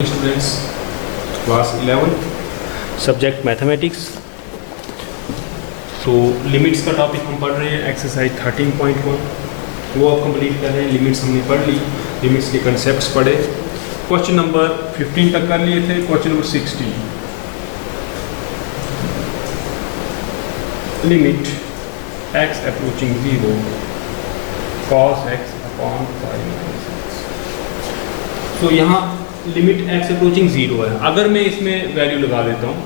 Students class 11 subject mathematics. तो limits का topic हम पढ़ रहे हैं, एक्सरसाइज 13.1 वो अब कंप्लीट कर रहे हैं। लिमिट्स हमने पढ़ ली, लिमिट्स के कंसेप्ट्स पढ़े। क्वेश्चन नंबर 15 तक कर लिए थे। Question number 16, limit x approaching 0 cos x upon pi minus x. तो यहाँ लिमिट x अप्रोचिंग 0 है। अगर मैं इसमें वैल्यू लगा देता हूँ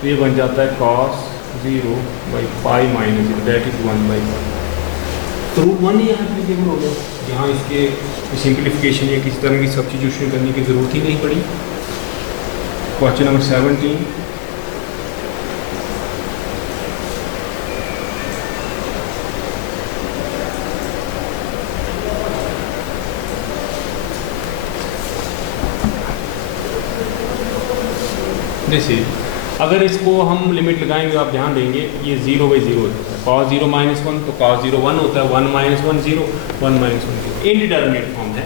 तो ये बन जाता है cos 0 by pi minus 0 that is 1/1। तो रूट 1 ही यहाँ एप्लीकेबल हो गया। यहाँ इसके सिंप्लीफिकेशन या किसी तरह की सब्स्टिट्यूशन करने की ज़रूरत ही नहीं पड़ी। क्वेश्चन नंबर 17, जैसे अगर इसको हम लिमिट लगाएंगे, आप ध्यान देंगे ये 0/0 होता है। cos 0 माइनस 1 तो cos 0 1 होता है, 1 माइनस 1 0, 1 माइनस 1 0। इनडिटर्मिनेट फॉर्म है।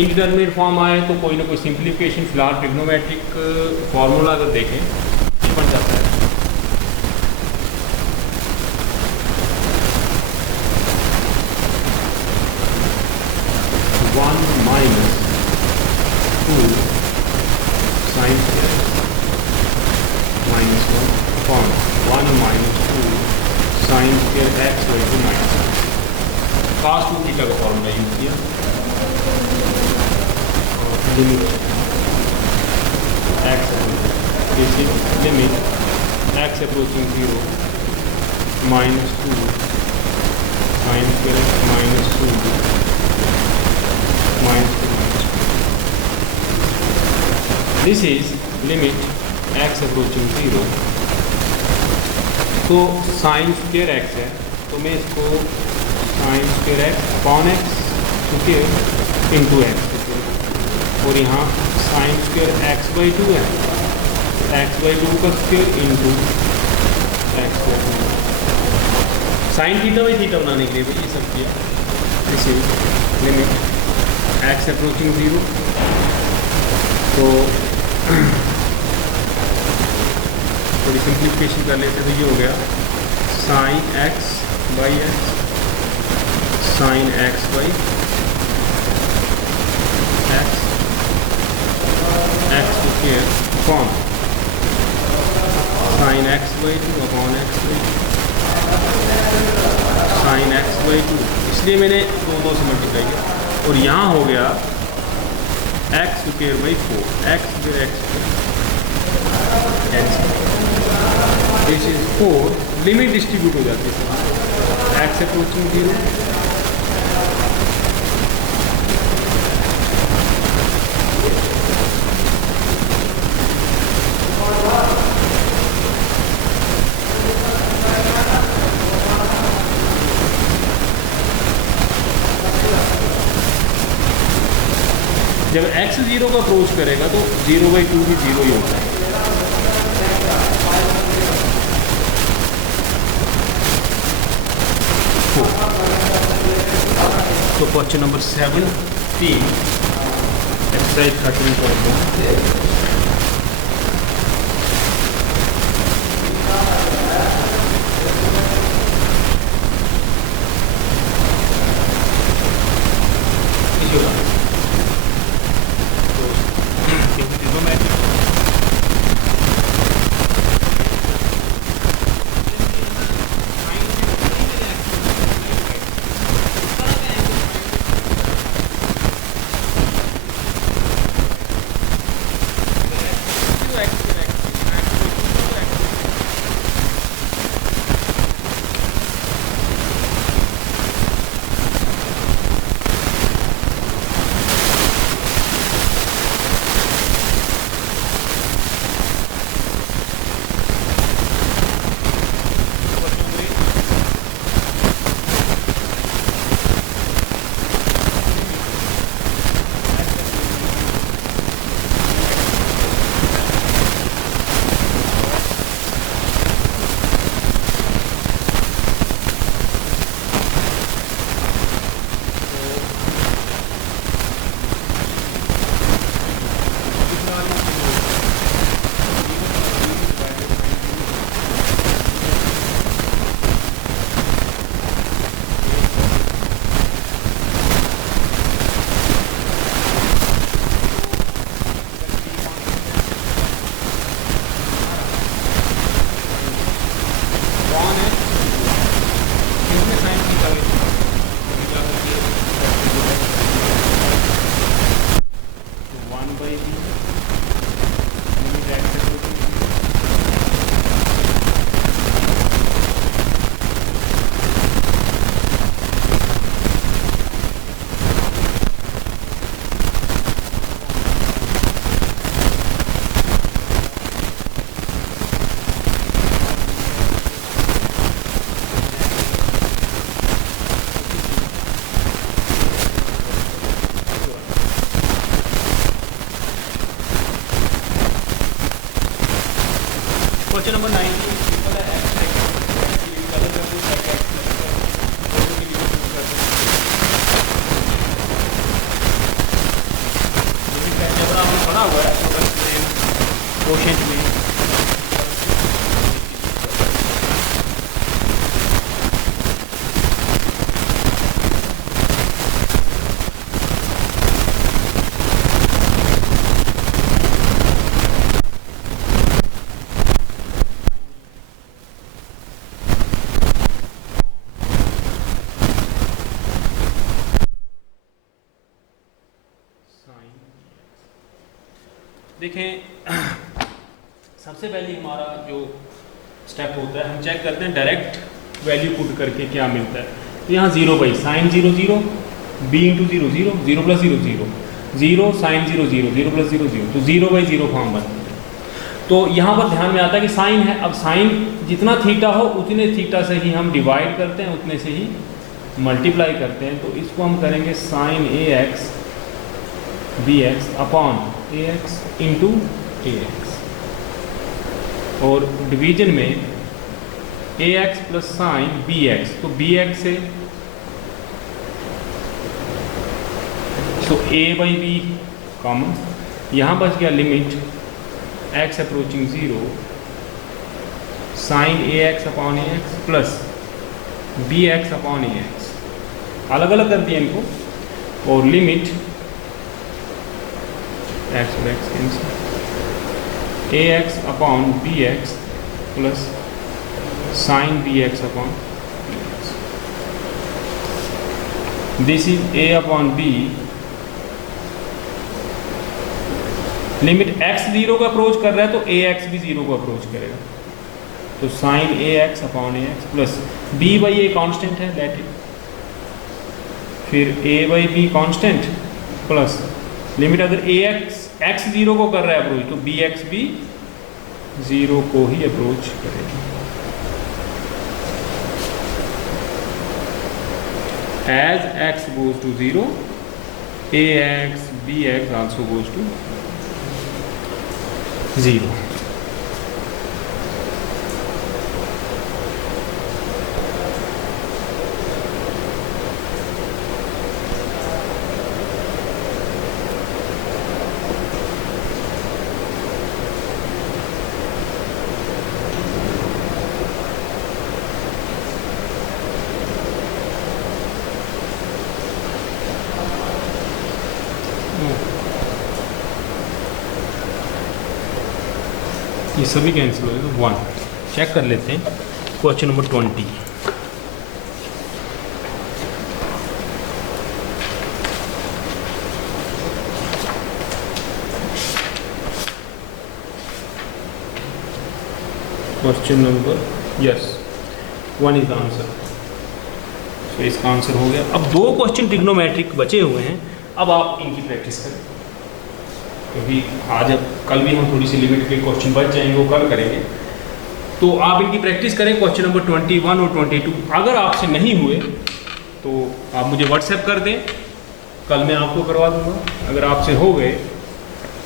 इनडिटर्मिनेट फॉर्म आए तो कोई ना कोई सिंप्लीफिकेशन, फिलहाल ट्रिग्नोमेट्रिक फार्मूला अगर देखें ये बन जाता है sine minus 1 upon 1 minus 2 sine square x by 2 minus cos 2 theta का फॉर्मूला यूज किया। Limit x limit x approaching 0 minus 2 sine square x minus 2 minus 2। This is limit x approaching 0। तो sine square x है तो मैं इसको sine square x upon x square into x, और यहाँ sign square x by 2 है, x by 2 का square into x by 2। Sine theta by theta बनाने के लिए ये सब किया। This is limit x approaching 0। तो थोड़ी सिंप्लीफिकेशन कर लेते तो ये हो गया sine x by x sine x by x x square upon sine x by 2 upon x by sine x by 2। इसलिए मैंने दो से मल्टीप्लाई किया, और यहाँ हो गया x square by 4 x square x this is 4। Limit distribute हो जाती है एक्स अप्रोचिंग 0 जब x 0 का अप्रोच करेगा तो 0/2 भी 0 ही होता है। तो question number 17 exercise 13.1 question number 19 simple है। एक्स की लिमिट अलग कर दो, एक्स दोनों की लिमिट यूज कर दो। लिमिट का जबड़ा हमने पढ़ा हुआ है क्वेश्चन में। देखें, सबसे पहले हमारा जो स्टेप होता है, हम चेक करते हैं डायरेक्ट वैल्यू पुट करके क्या मिलता है। तो यहाँ 0/sin 0 0, b into 0 0, 0 plus 0 0, 0 sin 0 0, 0 plus 0 0, तो 0/0 फॉर्म बनता है। तो यहाँ पर ध्यान में आता है कि साइन है, अब साइन जितना थीटा हो उतने थीटा से ही हम डिवाइड करते हैं, उतने से ही मल्टीप्लाई करते हैं। तो इसको हम करेंगे sin ax bx upon ax into ax, और डिवीजन में ax प्लस साइन bx, तो bx से तो a/b कॉमन, यहाँ बच गया limit x approaching 0 sine ax upon ax plus bx upon ax, अलग अलग कर दिए इनको, और लिमिट x और x cancel, ax upon bx plus sine bx upon bx, this is a upon b। Limit x 0 को अप्रोच कर रहा है तो ax भी 0 को अप्रोच करेगा, तो sine ax upon ax plus b/a constant है लेट इट, फिर a/b कांस्टेंट प्लस लिमिट अगर x 0 को कर रहा है अप्रोच तो bx भी 0 को ही अप्रोच करेगा। As x goes to 0, ax bx also goes to 0। ये सभी कैंसिल हो गए, तो 1 चेक कर लेते हैं। Question number 20, question number 1 is the answer. तो इसका आंसर हो गया। अब 2 क्वेश्चन ट्रिग्नोमेट्रिक बचे हुए हैं, अब आप इनकी प्रैक्टिस करें, क्योंकि आज अब कल भी हम थोड़ी सी लिमिट के क्वेश्चन बच जाएंगे, वो कल करेंगे। तो आप इनकी प्रैक्टिस करें, क्वेश्चन नंबर 21 और 22। अगर आपसे नहीं हुए तो आप मुझे व्हाट्सएप कर दें, कल मैं आपको करवा दूंगा। अगर आपसे हो गए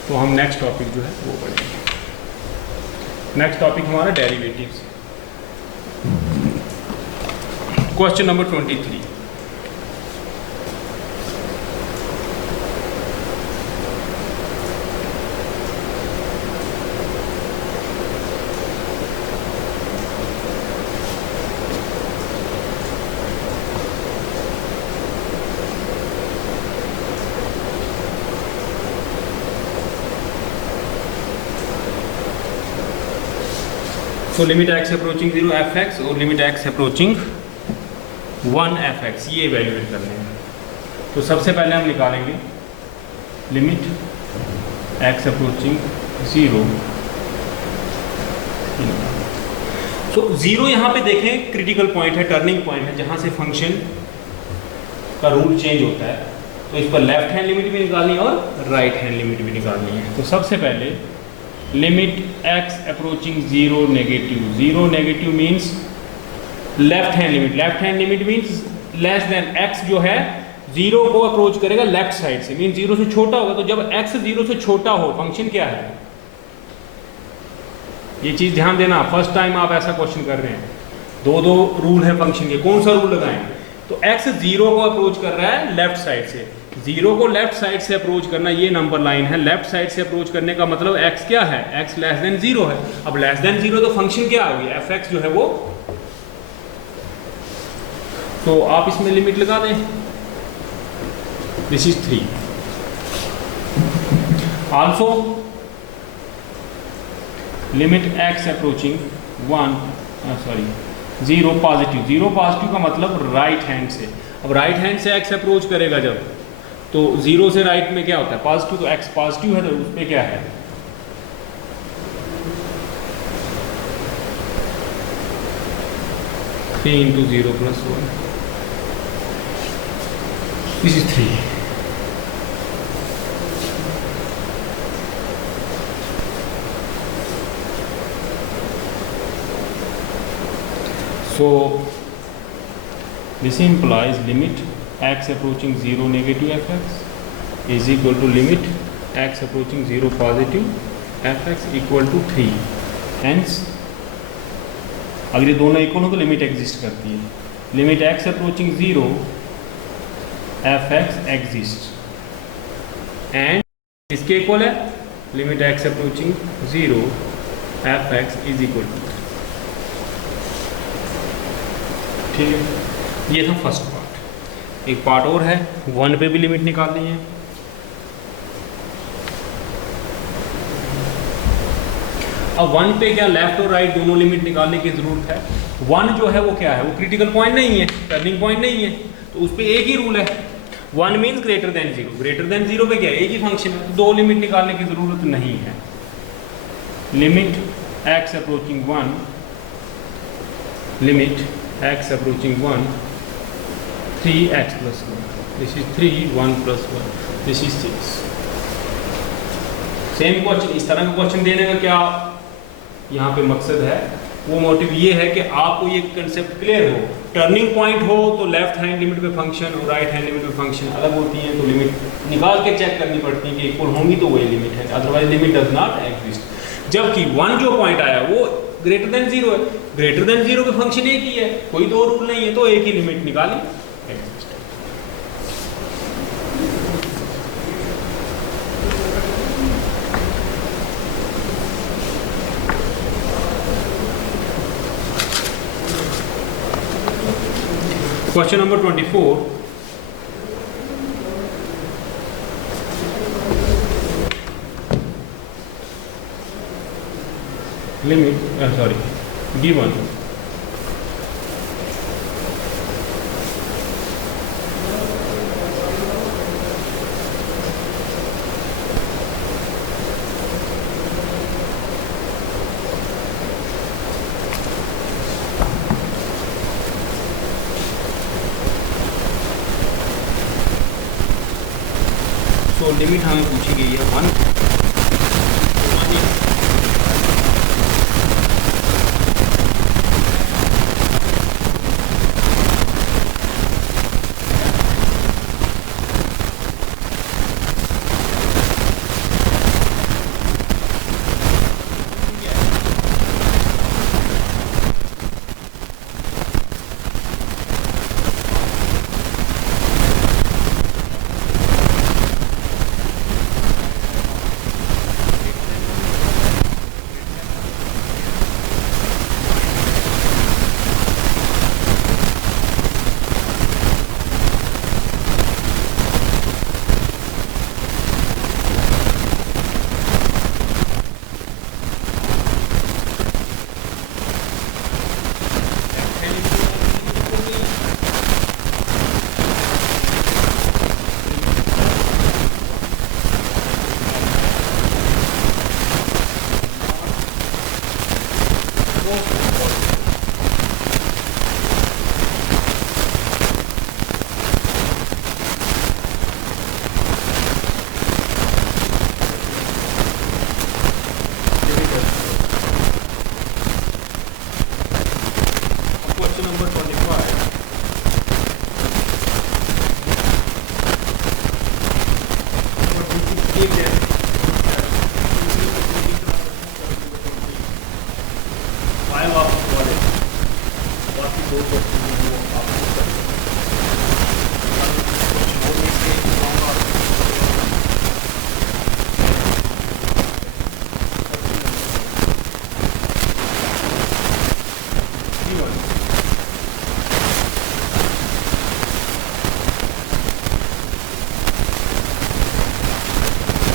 तो हम नेक्स्ट टॉपिक जो है वो पढ़ेंगे। नेक्स्ट टॉपिक हमारा डेरिवेटिव्स, क्वेश्चन नंबर 23। तो लिमिट x अप्रोचिंग 0 fx और लिमिट x अप्रोचिंग 1 fx, ये इवेल्युएट करने हैं। तो सबसे पहले हम निकालेंगे लिमिट x अप्रोचिंग 0। तो 0 यहाँ पे देखें क्रिटिकल पॉइंट है, टर्निंग पॉइंट है, जहाँ से फंक्शन का रूल चेंज होता है। तो इस पर लेफ्ट हैंड लिमिट भी निकालनी है और राइट हैंड लिमिट भी निकालनी है। तो सबसे पहले limit x approaching 0 negative means left hand limit. Left hand limit means less than x जो है 0 को अप्रोच करेगा लेफ्ट साइड से, मीन 0 से छोटा होगा। तो जब x 0 से छोटा हो, फंक्शन क्या है, ये चीज़ ध्यान देना, फर्स्ट टाइम आप ऐसा क्वेश्चन कर रहे हैं। दो दो रूल है फंक्शन के, कौन सा रूल लगाएं? तो x 0 को अप्रोच कर रहा है लेफ्ट साइड से, 0 को लेफ्ट साइड से अप्रोच करना, ये नंबर लाइन है, लेफ्ट साइड से अप्रोच करने का मतलब x क्या है? x लेस देन 0 है। अब लेस देन 0 तो फंक्शन क्या आ गई? fx जो है वो, तो आप इसमें लिमिट लगा दें, this is 3। Also limit x approaching 0 positive, 0 positive का मतलब राइट हैंड से। अब राइट हैंड से x अप्रोच करेगा जब, तो 0 से राइट में क्या होता है? पॉजिटिव, तो x पॉजिटिव है तो उसमें क्या है? 3 × 0 + 1, this is 3। So this implies limit x approaching 0 negative fx is equal to limit x approaching 0 positive fx equal to 3. Hence अगर ये दोनों इक्वल हो तो लिमिट एग्जिस्ट करती है। Limit x approaching 0 fx exist and इसके इक्वल है limit x approaching 0 fx is equal to. ठीक है, ये था फर्स्ट पार्ट। एक पार्ट और है, 1 पे भी लिमिट निकालनी है। अब 1 पे क्या लेफ्ट और राइट दोनों लिमिट निकालने की जरूरत है। 1 जो है वो क्या है? वो क्रिटिकल पॉइंट नहीं है, टर्निंग पॉइंट नहीं है, तो उस पे एक ही रूल है, 1 means greater than 0। Greater than 0 पे क्या है? एक ही फंक्शन है, तो 2 लिमिट निकालने की जरूरत नहीं है। Limit x approaching 1, limit x approaching 1, 3x + 1, this is 3, 1 + 1, this is 6। Same question, इस तरह का क्वेश्चन देने का क्या यहाँ पे मकसद है? वो मोटिव ये है कि आपको ये कंसेप्ट क्लियर हो। टर्निंग पॉइंट हो तो लेफ्ट हैंड लिमिट पे फंक्शन और राइट हैंड लिमिट पे फंक्शन अलग होती है, तो लिमिट निकाल के चेक करनी पड़ती है कि इक्वल होंगी तो वही लिमिट है, otherwise limit does not exist. जबकि 1 जो पॉइंट आया वो ग्रेटर देन 0 है, ग्रेटर देन 0 पे फंक्शन एक ही है, कोई दो रूल नहीं है, तो एक ही लिमिट निकाली। क्वेश्चन नंबर 24, लिमिट गिवन तो लिमिट हमें पूछी गई है 1।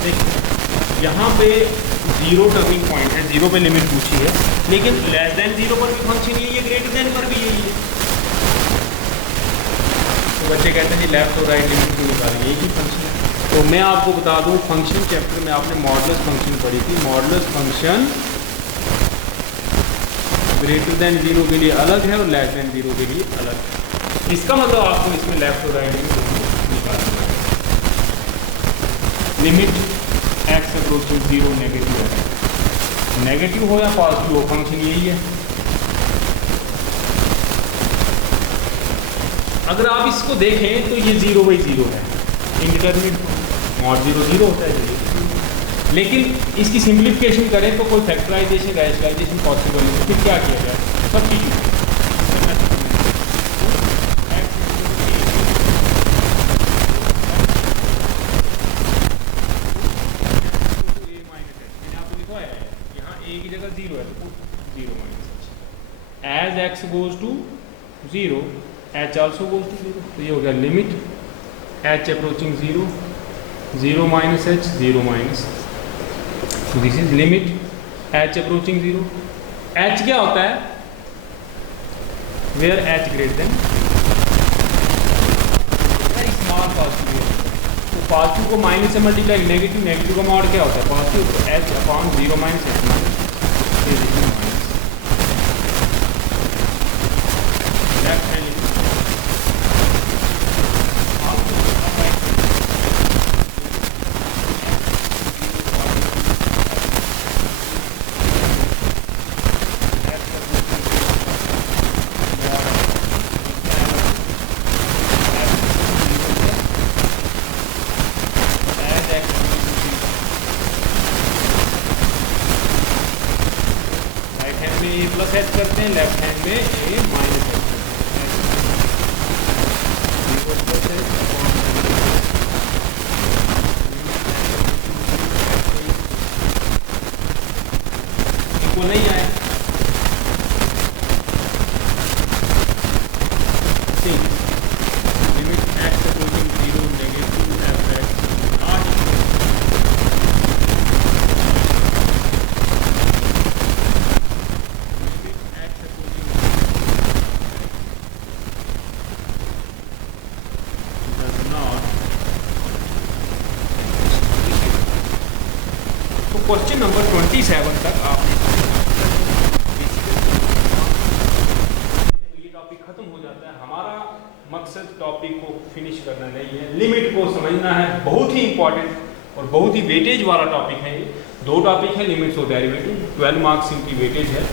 देखिए यहाँ पे जीरो टर्निंग पॉइंट है, जीरो पे लिमिट पूछी है, लेकिन लेस देन जीरो पर भी फंक्शन यही है, ग्रेटर देन पर भी यही है। तो बच्चे कहते हैं जी लेफ्ट और राइट लिमिट क्यों निकाली, यही की फंक्शन है। तो मैं आपको बता दूं, फंक्शन चैप्टर में आपने मॉडुलस फंक्शन पढ़ी थी। Modulus function greater than zero के लिए अलग है और लेस देन जीरो के लिए अलग है। इसका मतलब आपको इसमें लेफ्ट और राइट लिमिट निकालना है। Limit x approaching zero negative है, नेगेटिव हो या पॉजिटिव हो फंक्शन यही है। अगर आप इसको देखें तो ये जीरो बाई जीरो है, इंडिटरमिनेट मॉड जीरो जीरो होता है जीरो, लेकिन इसकी सिंप्लीफिकेशन करें तो कोई फैक्टराइजेशन रैशनलाइजेशन पॉसिबल नहीं। फिर क्या किया जाए, सब चीज़ ए की जगह जीरो है तो zero minus as x goes to zero h also goes to zero. तो ये हो गया limit h approaching zero, zero minus h, zero minus. So this is limit h approaching zero. h क्या होता है, where h greater than very small positive। तो positive को minus से मल्टीप्लाई, नेगेटिव नेगेटिव का मॉड क्या होता है पॉजिटिव, तो h upon zero minus H minus left hand plus H करते हैं, लेफ्ट हैंड में ए माइनस एच। इनको नहीं आया limit x approaching zero negative F x question number 27 तक आप ये टॉपिक खत्म हो जाता है। हमारा मकसद टॉपिक को फिनिश करना नहीं है, लिमिट को समझना है। बहुत ही इंपॉर्टेंट और बहुत ही वेटेज वाला टॉपिक है ये। दो टॉपिक है, लिमिट्स और डेरिवेटिव, 12 मार्क्स इनकी वेटेज है।